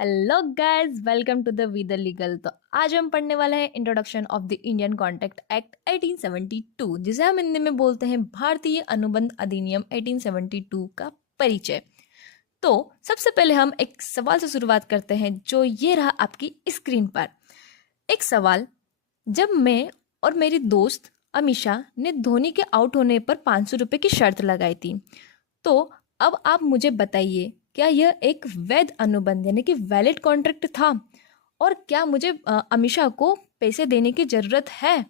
Hello guys, welcome to the with legal. तो आज हम पढ़ने वाले हैं introduction of the Indian contract act 1872, जिसे हम हिंदी में बोलते हैं भारतीय अनुबंध अधिनियम 1872 का परिचय। तो सबसे पहले हम एक सवाल से शुरुआत करते हैं, जो ये रहा आपकी स्क्रीन पर। एक सवाल: जब मैं और मेरी दोस्त अमीषा ने धोनी के आउट होने पर 500 रुपये की शर्त लगाई थी, तो अब आप मुझे बताइए, क्या यह एक वैध अनुबंध यानी कि वैलिड कॉन्ट्रैक्ट था? और क्या मुझे अमीषा को पैसे देने की ज़रूरत है?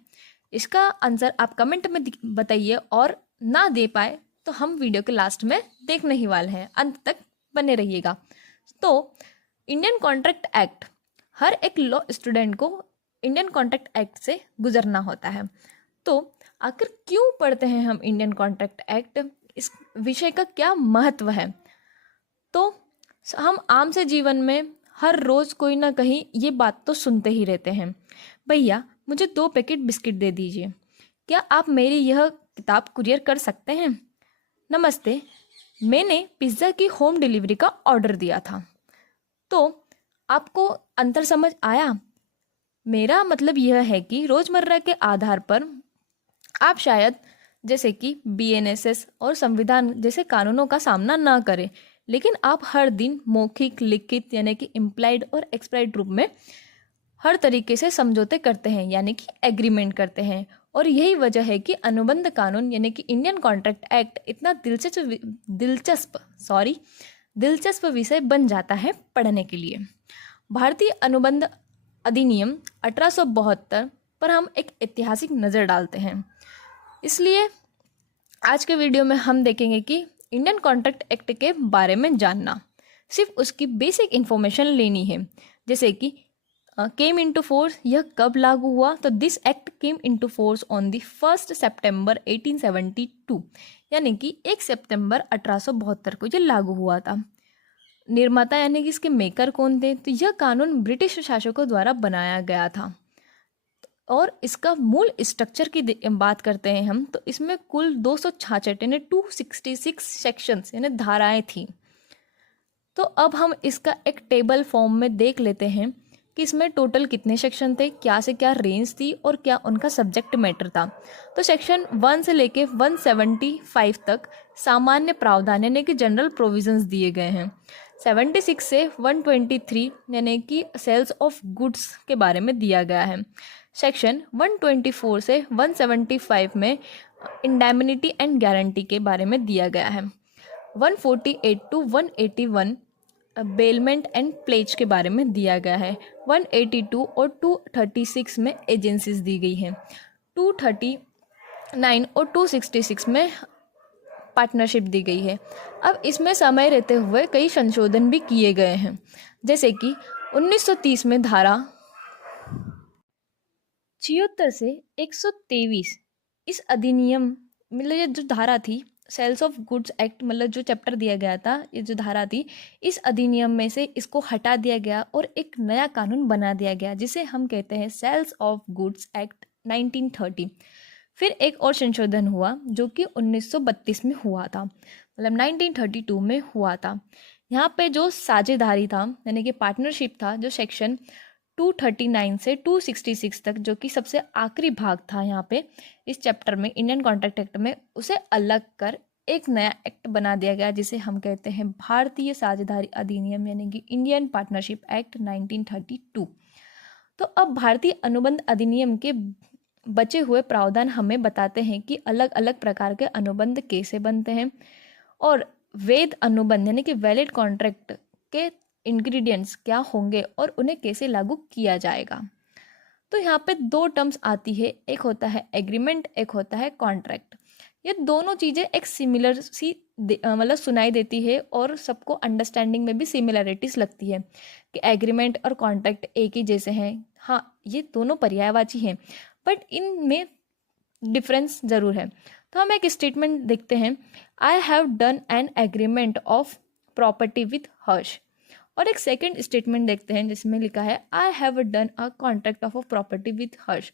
इसका आंसर आप कमेंट में बताइए, और ना दे पाए तो हम वीडियो के लास्ट में देखने ही वाले हैं। अंत तक बने रहिएगा। तो इंडियन कॉन्ट्रैक्ट एक्ट, हर एक लॉ स्टूडेंट को इंडियन कॉन्ट्रैक्ट एक्ट से गुजरना होता है। तो आखिर क्यों पढ़ते हैं हम इंडियन कॉन्ट्रैक्ट एक्ट? इस विषय का क्या महत्व है? तो हम आम से जीवन में हर रोज़ कोई ना कहीं ये बात तो सुनते ही रहते हैं, भैया मुझे 2 पैकेट बिस्किट दे दीजिए, क्या आप मेरी यह किताब कुरियर कर सकते हैं? नमस्ते, मैंने पिज़्ज़ा की होम डिलीवरी का ऑर्डर दिया था। तो आपको अंतर समझ आया? मेरा मतलब यह है कि रोज़मर्रा के आधार पर आप शायद जैसे कि बीएनएसएस और संविधान जैसे कानूनों का सामना ना करें, लेकिन आप हर दिन मौखिक, लिखित यानी कि इम्प्लाइड और एक्सप्लाइड रूप में हर तरीके से समझौते करते हैं, यानी कि एग्रीमेंट करते हैं। और यही वजह है कि अनुबंध कानून यानी कि इंडियन कॉन्ट्रैक्ट एक्ट इतना दिलचस्प विषय बन जाता है पढ़ने के लिए। भारतीय अनुबंध अधिनियम 1872 पर हम एक ऐतिहासिक नज़र डालते हैं। इसलिए आज के वीडियो में हम देखेंगे कि इंडियन कॉन्ट्रैक्ट एक्ट के बारे में जानना, सिर्फ उसकी बेसिक इन्फॉर्मेशन लेनी है। जैसे कि केम इनटू फोर्स, यह कब लागू हुआ? तो this act came into force on the 1 सितंबर 1872, यानी कि 1 सितंबर 1872 को यह लागू हुआ था। निर्माता यानी कि इसके मेकर कौन थे? तो यह कानून ब्रिटिश शासकों द्वारा बनाया गया था। और इसका मूल स्ट्रक्चर की बात करते हैं हम, तो इसमें कुल 266 यानी 266 सेक्शंस यानी धाराएं थी। तो अब हम इसका एक टेबल फॉर्म में देख लेते हैं कि इसमें टोटल कितने सेक्शन थे, क्या से क्या रेंज थी और क्या उनका सब्जेक्ट मैटर था। तो सेक्शन 1 से लेके 175 तक सामान्य प्रावधान यानी कि जनरल प्रोविजंस दिए गए हैं। 76 से 123 यानी कि सेल्स ऑफ गुड्स के बारे में दिया गया है। सेक्शन 124 से 175 में इंडेमनिटी एंड गारंटी के बारे में दिया गया है। 148 टू 181 बेलमेंट एंड प्लेज के बारे में दिया गया है। 182 और 236 में एजेंसीज दी गई हैं। 239 और 266 में पार्टनरशिप दी गई है। अब इसमें समय रहते हुए कई संशोधन भी किए गए हैं, जैसे कि 1930 में धारा 76 से 123 इस अधिनियम मतलब ये जो धारा थी, सेल्स ऑफ गुड्स एक्ट मतलब जो चैप्टर दिया गया था, ये जो धारा थी, इस अधिनियम में से इसको हटा दिया गया और एक नया कानून बना दिया गया, जिसे हम कहते हैं सेल्स ऑफ गुड्स एक्ट 1930। फिर एक और संशोधन हुआ जो कि 1932 में हुआ था, मतलब 1932 में हुआ था। यहाँ पे जो साझेदारी था यानी कि पार्टनरशिप था, जो सेक्शन 239 से 266 तक, जो कि सबसे आखिरी भाग था यहाँ पे इस चैप्टर में इंडियन कॉन्ट्रैक्ट एक्ट में, उसे अलग कर एक नया एक्ट बना दिया गया, जिसे हम कहते हैं भारतीय साझेदारी अधिनियम यानी कि इंडियन पार्टनरशिप एक्ट 1932। तो अब भारतीय अनुबंध अधिनियम के बचे हुए प्रावधान हमें बताते हैं कि अलग अलग प्रकार के अनुबंध कैसे बनते हैं और वैध अनुबंध यानी कि वैलिड कॉन्ट्रैक्ट के इंग्रेडिएंट्स क्या होंगे और उन्हें कैसे लागू किया जाएगा। तो यहाँ पे 2 टर्म्स आती है, एक होता है एग्रीमेंट, एक होता है कॉन्ट्रैक्ट। ये दोनों चीज़ें एक सिमिलर सी मतलब सुनाई देती है और सबको अंडरस्टैंडिंग में भी सिमिलरिटीज़ लगती है कि एग्रीमेंट और कॉन्ट्रैक्ट एक ही जैसे हैं। हाँ, ये दोनों पर्यायवाची हैं, बट इनमें डिफरेंस ज़रूर है। तो हम एक स्टेटमेंट देखते हैं, I have done an agreement of property with Harsh. और एक सेकंड स्टेटमेंट देखते हैं जिसमें लिखा है, I have done a contract of a property with Harsh.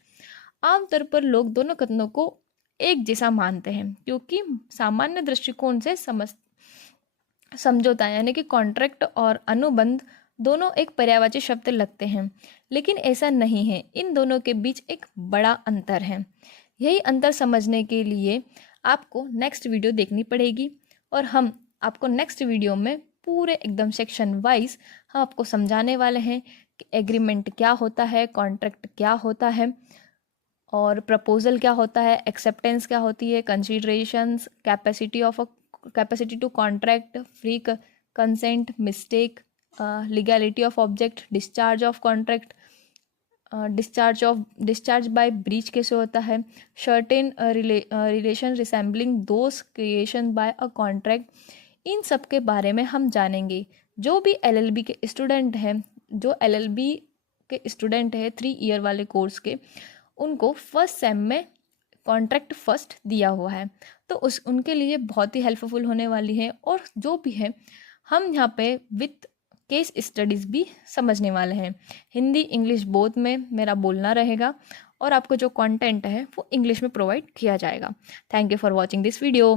आमतौर पर लोग दोनों कथनों को एक जैसा मानते हैं, क्योंकि सामान्य दृष्टिकोण से समझौता यानी कि कॉन्ट्रैक्ट और अनुबंध दोनों एक पर्यायवाची शब्द लगते हैं, लेकिन ऐसा नहीं है। इन दोनों के बीच एक बड़ा अंतर है। यही अंतर समझने के लिए आपको नेक्स्ट वीडियो देखनी पड़ेगी और हम आपको नेक्स्ट वीडियो में पूरे एकदम सेक्शन वाइज हम आपको समझाने वाले हैं कि एग्रीमेंट क्या होता है, कॉन्ट्रैक्ट क्या होता है और प्रपोजल क्या होता है, एक्सेप्टेंस क्या होती है, considerations, capacity to contract, free consent, mistake, legality of object, discharge of contract, discharge by breach कैसे होता है, certain relation resembling those creation by a contract. इन सब के बारे में हम जानेंगे। जो भी एलएलबी के स्टूडेंट हैं, जो एलएलबी के स्टूडेंट है 3 ईयर वाले कोर्स के, उनको फर्स्ट सेम में कॉन्ट्रैक्ट फर्स्ट दिया हुआ है, तो उनके लिए बहुत ही हेल्पफुल होने वाली है। और जो भी है हम यहाँ पे विथ केस स्टडीज़ भी समझने वाले हैं। हिंदी इंग्लिश बोथ में मेरा बोलना रहेगा और आपको जो कंटेंट है वो इंग्लिश में प्रोवाइड किया जाएगा। Thank you for watching this video.